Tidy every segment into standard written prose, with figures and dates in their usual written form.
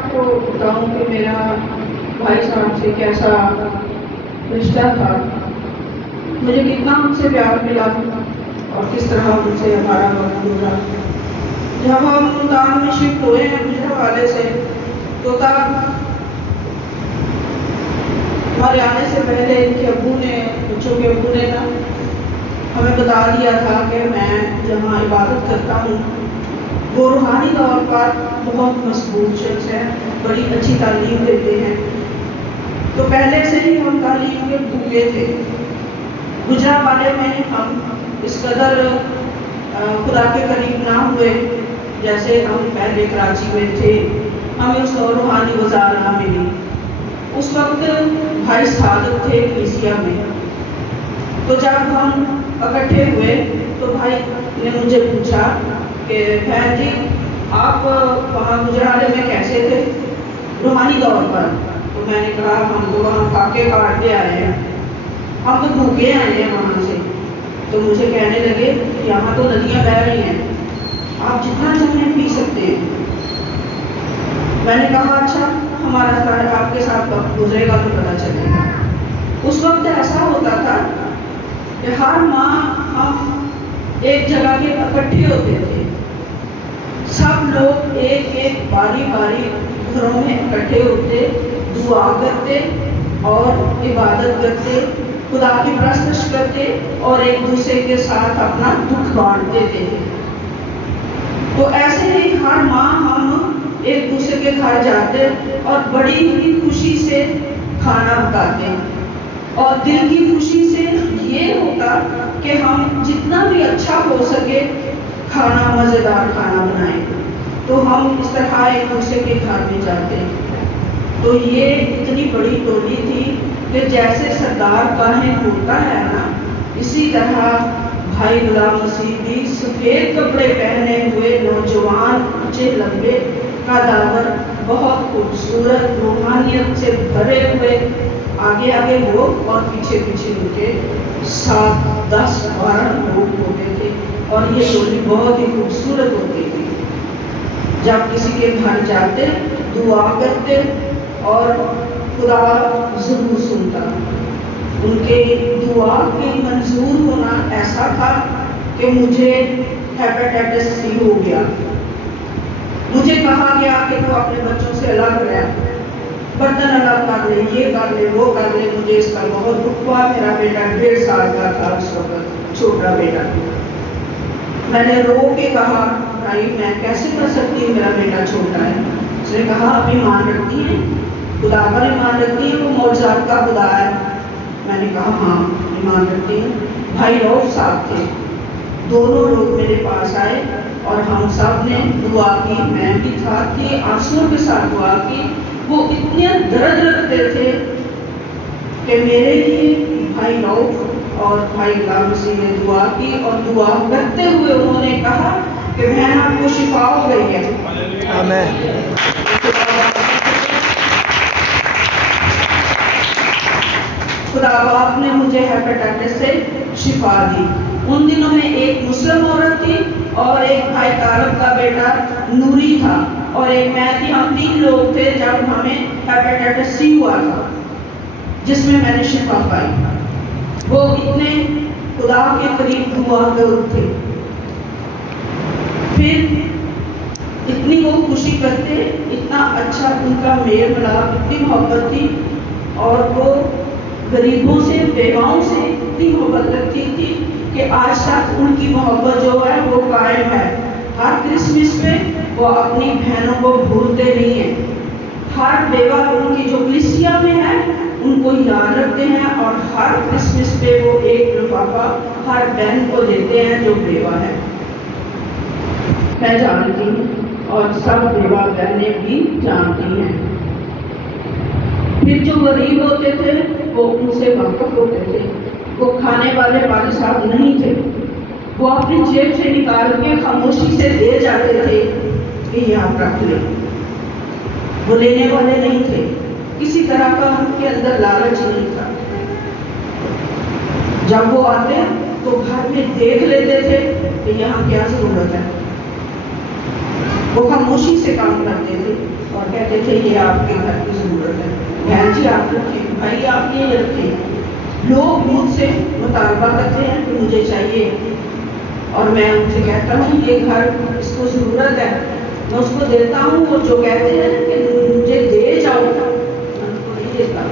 آپ کو بتاؤں کہ میرا بھائی صاحب سے کیسا رشتہ تھا، مجھے کتنا ان سے پیار ملا اور کس طرح ان سے ہمارا وقت گزرا۔ جب ہم ملتان میں شفٹ ہوئے ہیں گجرانوالے سے، تو تب ہمارے آنے سے پہلے ان کے ابو نے، بچوں کے ابو نے نا ہمیں بتا دیا تھا کہ میں جہاں عبادت کرتا ہوں وہ روحانی طور پر بہت مضبوط شخص ہے، بڑی اچھی تعلیم دیتے ہیں۔ تو پہلے سے ہی ہم تعلیم کے بھوکے تھے۔ گجرانوالے میں ہم اس قدر خدا کے قریب نہ ہوئے جیسے ہم پہلے کراچی میں تھے، ہمیں اس کو روحانی غذا نہ ملی۔ اس وقت بھائی سعادت تھے کلیسیا میں، تو جب ہم اکٹھے ہوئے تو بھائی نے مجھے پوچھا کہ بہن جی آپ وہاں گجرانوالے میں کیسے تھے روحانی طور پر؟ تو میں نے کہا ہم تو وہاں پاکے کاٹ کے آئے ہیں، ہم تو بھوکے آئے ہیں وہاں سے۔ تو مجھے کہنے لگے یہاں تو ندیاں بہہ رہی ہیں، آپ جتنا چاہیں پی سکتے ہیں۔ میں نے کہا اچھا ہمارا آپ کے ساتھ وقت گزرے گا تو پتہ چلے گا۔ اس وقت ایسا ہوتا تھا کہ ہر ماہ ہم ایک جگہ کے اکٹھے ہوتے تھے، سب لوگ ایک ایک باری باری گھروں میں اکٹھے ہوتے، دعا کرتے اور عبادت کرتے، خدا کی پرستش کرتے اور ایک دوسرے کے ساتھ اپنا دکھ بانٹتے تھے۔ تو ایسے ہی ہر ماہ ہم ایک دوسرے کے گھر جاتے اور بڑی ہی خوشی سے کھانا پکاتے، اور دل کی خوشی سے یہ ہوتا کہ ہم جتنا بھی اچھا ہو سکے کھانا، مزیدار کھانا بنائیں۔ تو ہم اس طرح ایک دوسرے کے گھر میں جاتے۔ تو یہ اتنی بڑی ٹولی تھی کہ جیسے سردار کاہن ہوتا ہے نا، اسی طرح بھائی غلام مسیح بھی سفید کپڑے پہنے ہوئے نوجوان، اونچے لمبے قداور، بہت خوبصورت، روحانیت سے بھرے ہوئے، آگے آگے لوگ اور پیچھے پیچھے ان کے 7، 10، 12 لوگ ہوتے تھے، اور یہ ٹولی بہت ہی خوبصورت ہوتی تھی۔ جب کسی کے گھر جاتے دعا کرتے اور خدا ضرور سنتا۔ ان کے دعا کی منظور ہونا ایسا تھا کہ مجھے ہیپاٹائٹس سی ہو گیا۔ مجھے کہا گیا کہ تو اپنے بچوں سے الگ رہ، برتن الگ کر لے، یہ کر لے، وہ کر لے۔ مجھے اس کا بہت دکھ ہوا۔ میرا بیٹا 1.5 سال کا تھا اس وقت، چھوٹا بیٹا۔ میں نے رو کے کہا بھائی میں کیسے کر سکتی ہوں، میرا بیٹا چھوٹا ہے۔ اس نے کہا آپ ایمان رکھتی ہیں، خدا پر ایمان رکھتی ہیں، وہ معجزات کا خدا ہے؟ میں نے کہا ہاں ایمان رکھتی ہوں۔ بھائی لوگ ساتھ تھے، دونوں لوگ میرے پاس آئے اور ہم سب نے دعا کی، میں بھی ساتھ تھی، آنسوؤں کے ساتھ دعا کی۔ وہ اتنے درد رکھتے تھے کہ میرے لیے بھائی لوگ اور بھائی غلام مسیح نے دعا کی، اور دعا کرتے ہوئے انہوں نے کہا کہ بہن آپ کو شفا ہو گئی ہے۔ آمین۔ خدا باپ نے مجھے ہیپاٹائٹس سے شفا دی۔ ان دنوں میں ایک مسلم عورت تھی اور ایک بھائی طارق کا بیٹا نوری تھا اور ایک میں تھی۔ ہم 3 لوگ تھے جب ہمیں ہیپاٹائٹس سی ہوا تھا، جس میں نے شفا پائی۔ وہ اتنے خدا کے قریب دعا گر تھے، پھر اتنی وہ خوشی کرتے، اتنا اچھا ان کا میل ملاپ، اتنی محبت تھی، اور وہ غریبوں سے، بیواؤں سے اتنی محبت رکھتی تھی کہ آج تک ان کی محبت جو ہے وہ قائم ہے۔ ہر کرسمس پہ وہ اپنی بہنوں کو بھولتے نہیں ہیں۔ ہر بیوہ ان کی جو کلیسیا میں ہے ان کو یاد رکھتے ہیں، اور ہر کرسمس پہ وہ ایک لفافہ ہر بہن کو دیتے ہیں جو بیوہ ہے۔ میں جانتی ہوں اور سب بیوہ بہنیں بھی جانتی ہیں۔ پھر جو غریب ہوتے تھے وہ ان سے واقف ہوتے تھے۔ وہ کھانے والے والد صاحب نہیں تھے، وہ اپنی جیب سے نکال کے خاموشی سے دے جاتے تھے کہ یہ آپ رکھ لیں۔ وہ لینے والے نہیں تھے، کسی طرح کا ان کے اندر لالچ نہیں تھا۔ جب وہ آتے تو گھر میں دیکھ لیتے تھے کہ یہاں کیا ضرورت ہے، وہ خاموشی سے کام کرتے تھے اور کہتے تھے یہ آپ کے گھر کی ضرورت ہے، بہن جی آپ رکھیں، بھائی آپ یہ رکھیں۔ لوگ مجھ سے مطالبہ کرتے ہیں کہ مجھے چاہیے، اور میں ان سے کہتا ہوں یہ گھر اس کو ضرورت ہے، میں اس کو دیتا ہوں۔ وہ جو کہتے ہیں کہ مجھے دے جاؤ، میں ان کو نہیں دیتا۔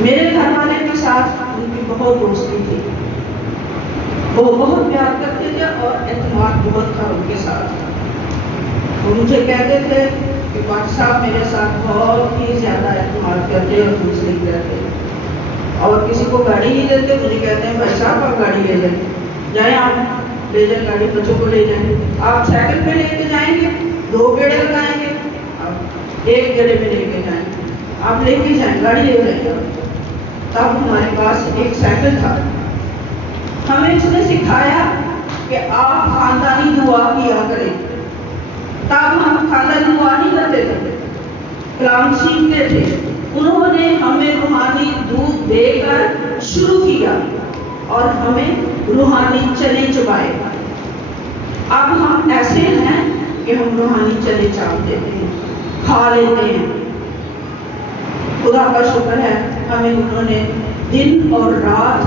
میرے گھر والے کے ساتھ ان کی بہت دوستی تھی، وہ بہت پیار کرتے تھے اور اعتماد بہت تھا ان کے ساتھ۔ وہ مجھے کہتے تھے کہ بادشاہ صاحب میرے ساتھ بہت ہی زیادہ اعتماد کرتے اور دوسری کرتے، اور کسی کو گاڑی نہیں دیتے، مجھے کہتے ہیں بھائی صاحب آپ گاڑی لے جائیں، جائیں آپ لے جائیں گاڑی، بچوں کو لے جائیں، آپ سائیکل پہ لے کے جائیں گے، 2 گیڑے لگائیں گے، آپ 1 گیڑے میں لے کے جائیں، آپ لے کے جائیں، گاڑی لے جائیں۔ تب ہمارے پاس ایک سائیکل تھا، ہمیں اس نے سکھایا کہ آپ خاندانی دعا کیا کریں۔ تب ہم خاندانی دعا نہیں کرتے تھے، کلام سیکھتے تھے۔ انہوں نے ہمیں روحانی دودھ دے کر شروع کیا اور ہمیں روحانی چنے چبائے۔ اب ہم ایسے ہیں کہ ہم روحانی چنے چاپ دیتے ہیں، کھا لیتے ہیں۔ خدا کا شکر ہے ہمیں انہوں نے دن اور رات،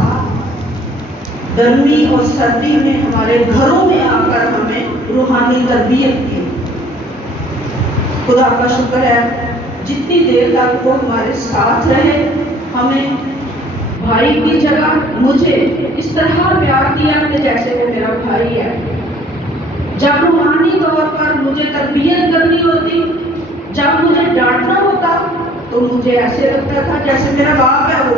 گرمی اور سردی میں ہمارے گھروں میں آ کر ہمیں روحانی تربیت کی۔ خدا کا شکر ہے جتنی دیر تک وہ ہمارے ساتھ رہے، ہمیں بھائی کی جگہ مجھے اس طرح پیار دیا کہ جیسے وہ میرا بھائی ہے۔ جب روحانی طور پر مجھے تربیت کرنی ہوتی، جب مجھے ڈانٹنا ہوتا، تو مجھے ایسے لگتا تھا جیسے میرا باپ ہے، وہ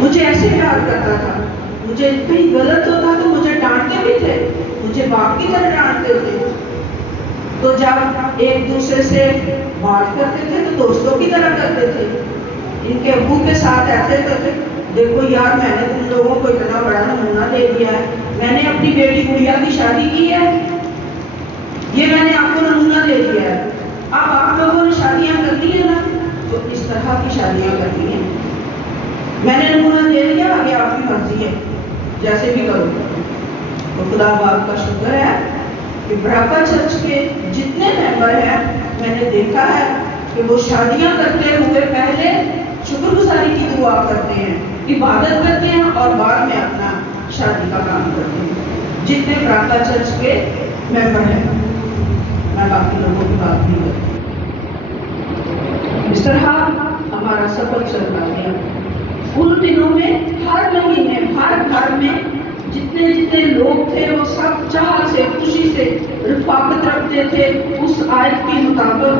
مجھے ایسے پیار کرتا تھا۔ مجھے کہیں غلط ہوتا تو مجھے ڈانٹتے بھی تھے، مجھے باپ کی طرح ڈانٹتے تھے۔ تو جب ایک دوسرے سے بات کرتے تھے تو دوستوں کی طرح کرتے تھے۔ ان کے ابو کے ساتھ ایسے کرتے، دیکھو یار میں نے تم لوگوں کو اتنا بڑا نمونہ دے دیا ہے، میں نے اپنی بیٹی گڑیا کی شادی کی ہے، یہ میں نے آپ کو نمونہ دے دیا ہے، اب آپ لوگوں نے شادیاں کرنی ہے نا تو اس طرح کی شادیاں کرنی ہیں، میں نے نمونہ دے دیا، آگے آپ کی مرضی ہے جیسے بھی کرو۔ تو خدا باپ کا شکر ہے کہ براکا چرچ کے جتنے ممبر ہیں، میں نے دیکھا ہے کہ وہ شادیاں کرتے ہوئے پہلے شکر گزاری کی دعا کرتے ہیں، عبادت کرتے ہیں، اور بعد میں اپنا شادی کا کام کرتے ہیں، جتنے براکا چرچ کے ممبر ہیں۔ میں باقی لوگوں کی بات نہیں کرتی۔ اس طرح ہمارا سفر چل رہا ہے۔ ان دنوں میں ہر مہینے ہر گھر میں جتنے لوگ تھے وہ سب چاہ سے، خوشی سے رفاقت رکھتے تھے اس آیت کے مطابق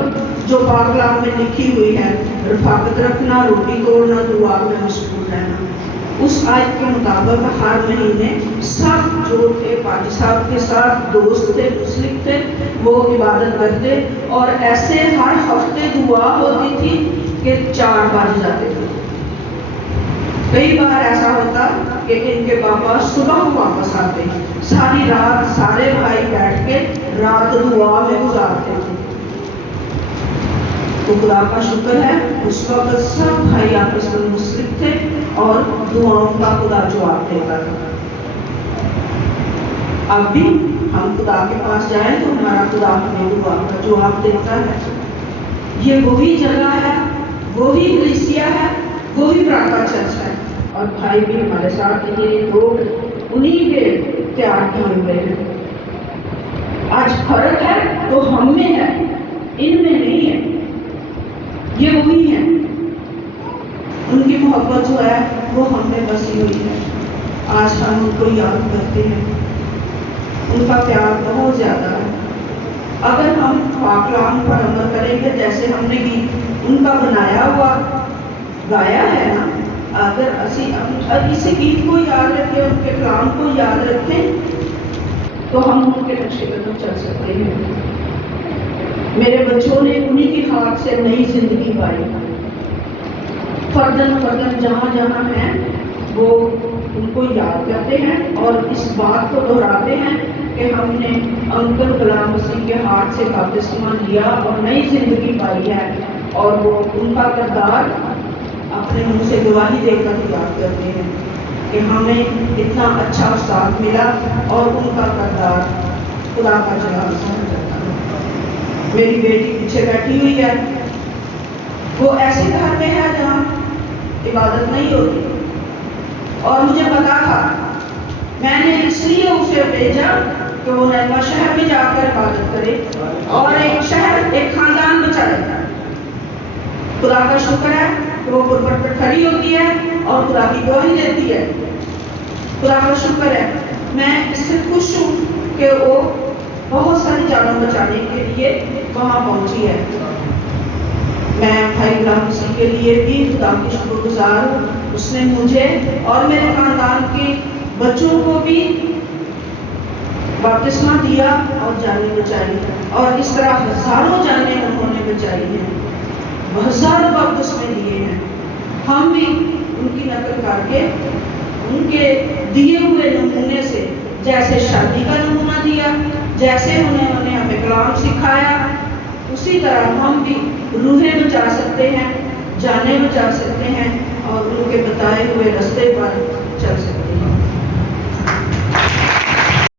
جو پاک کلام میں لکھی ہوئی ہے، رفاقت رکھنا، روٹی توڑنا، دعا میں مشغول رہنا۔ اس آیت کے مطابق ہر مہینے سب جو تھے پاجی صاحب کے ساتھ دوست تھے، مسلم تھے، وہ عبادت کرتے، اور ایسے ہر ہفتے دعا ہوتی تھی کہ 4 بج جاتے تھے۔ کئی بار ایسا ہوتا کہ ان کے پاپا صبح کو واپس آتے، ساری رات سارے بھائی بیٹھ کے رات دعا میں گزارتے تھے۔ تو خدا کا شکر ہے اس وقت سب بھائی آپس میں مسلم تھے اور دعاؤں کا خدا جواب دیتا تھا۔ اب بھی ہم خدا کے پاس جائیں تو ہمارا خدا ہمیں دعا کا جواب دیتا ہے۔ یہ وہی جگہ ہے، وہی کلیسیا ہے، وہی براکا چرچ ہے، اور بھائی بھی ہمارے ساتھ یہ لوگ انہی کے تیار کیے ہوئے ہیں۔ آج فرق ہے تو ہم میں ہے، ان میں نہیں ہے، یہ وہی ہیں۔ ان کی محبت جو ہے وہ ہم میں بسی ہوئی ہے۔ آج ہم ان کو یاد کرتے ہیں، ان کا پیار بہت زیادہ ہے۔ اگر ہم پاک کلام پر عمل کریں گے جیسے ہم نے ان کا بنایا ہوا گایا ہے نا، اگر اس گیت کو یاد رکھیں، ان کے کلام کو یاد رکھیں، تو ہم ان کے نقشے قدم چل سکتے ہیں۔ میرے بچوں نے انہی کی ہاتھ سے نئی زندگی پائی۔ فردن جہاں جہاں ہیں وہ ان کو یاد کرتے ہیں اور اس بات کو دہراتے ہیں کہ ہم نے انکل غلام مسیح کے ہاتھ سے بپتسمہ لیا اور نئی زندگی پائی ہے، اور وہ ان کا کردار اپنے منہ سے گواہی دے کر یاد کرتے ہیں کہ ہمیں اتنا اچھا استاد ملا اور ان کا کردار خدا کا جلال ظاہر کرتا ہوں۔ میری بیٹی پیچھے بیٹھی ہوئی ہے، وہ ایسے گھر میں ہے جہاں عبادت نہیں ہوتی، اور مجھے پتا تھا، میں نے اس لیے اسے بھیجا کہ وہ نینوا شہر میں جا کر عبادت کرے اور ایک شہر، ایک خاندان بچائے۔ خدا کا شکر ہے کہ وہ غربت پر کھڑی ہوتی ہے اور خدا کی گواہی دیتی ہے۔ خدا کا شکر ہے، میں اس سے خوش ہوں کہ وہ بہت ساری جانوں بچانے کے لیے وہاں پہنچی ہے۔ میں بھائی غلام مسیح کے لیے بھی خدا کی شکر گزار ہوں، اس نے مجھے اور میرے خاندان کے بچوں کو بھی بپتسمہ دیا اور جانیں بچائی، اور اس طرح ہزاروں جانیں انہوں نے بچائی ہیں، ہزاروں بپتسمے دیے ہیں۔ ہم بھی ان کی نقل کر کے ان کے دیے ہوئے نمونے سے، جیسے شادی کا نمونہ دیا، جیسے انہوں نے ہمیں کلام سکھایا، اسی طرح ہم بھی روحیں بچا سکتے ہیں، جانیں بچا سکتے ہیں، اور ان کے بتائے ہوئے راستے پر چل سکتے ہیں۔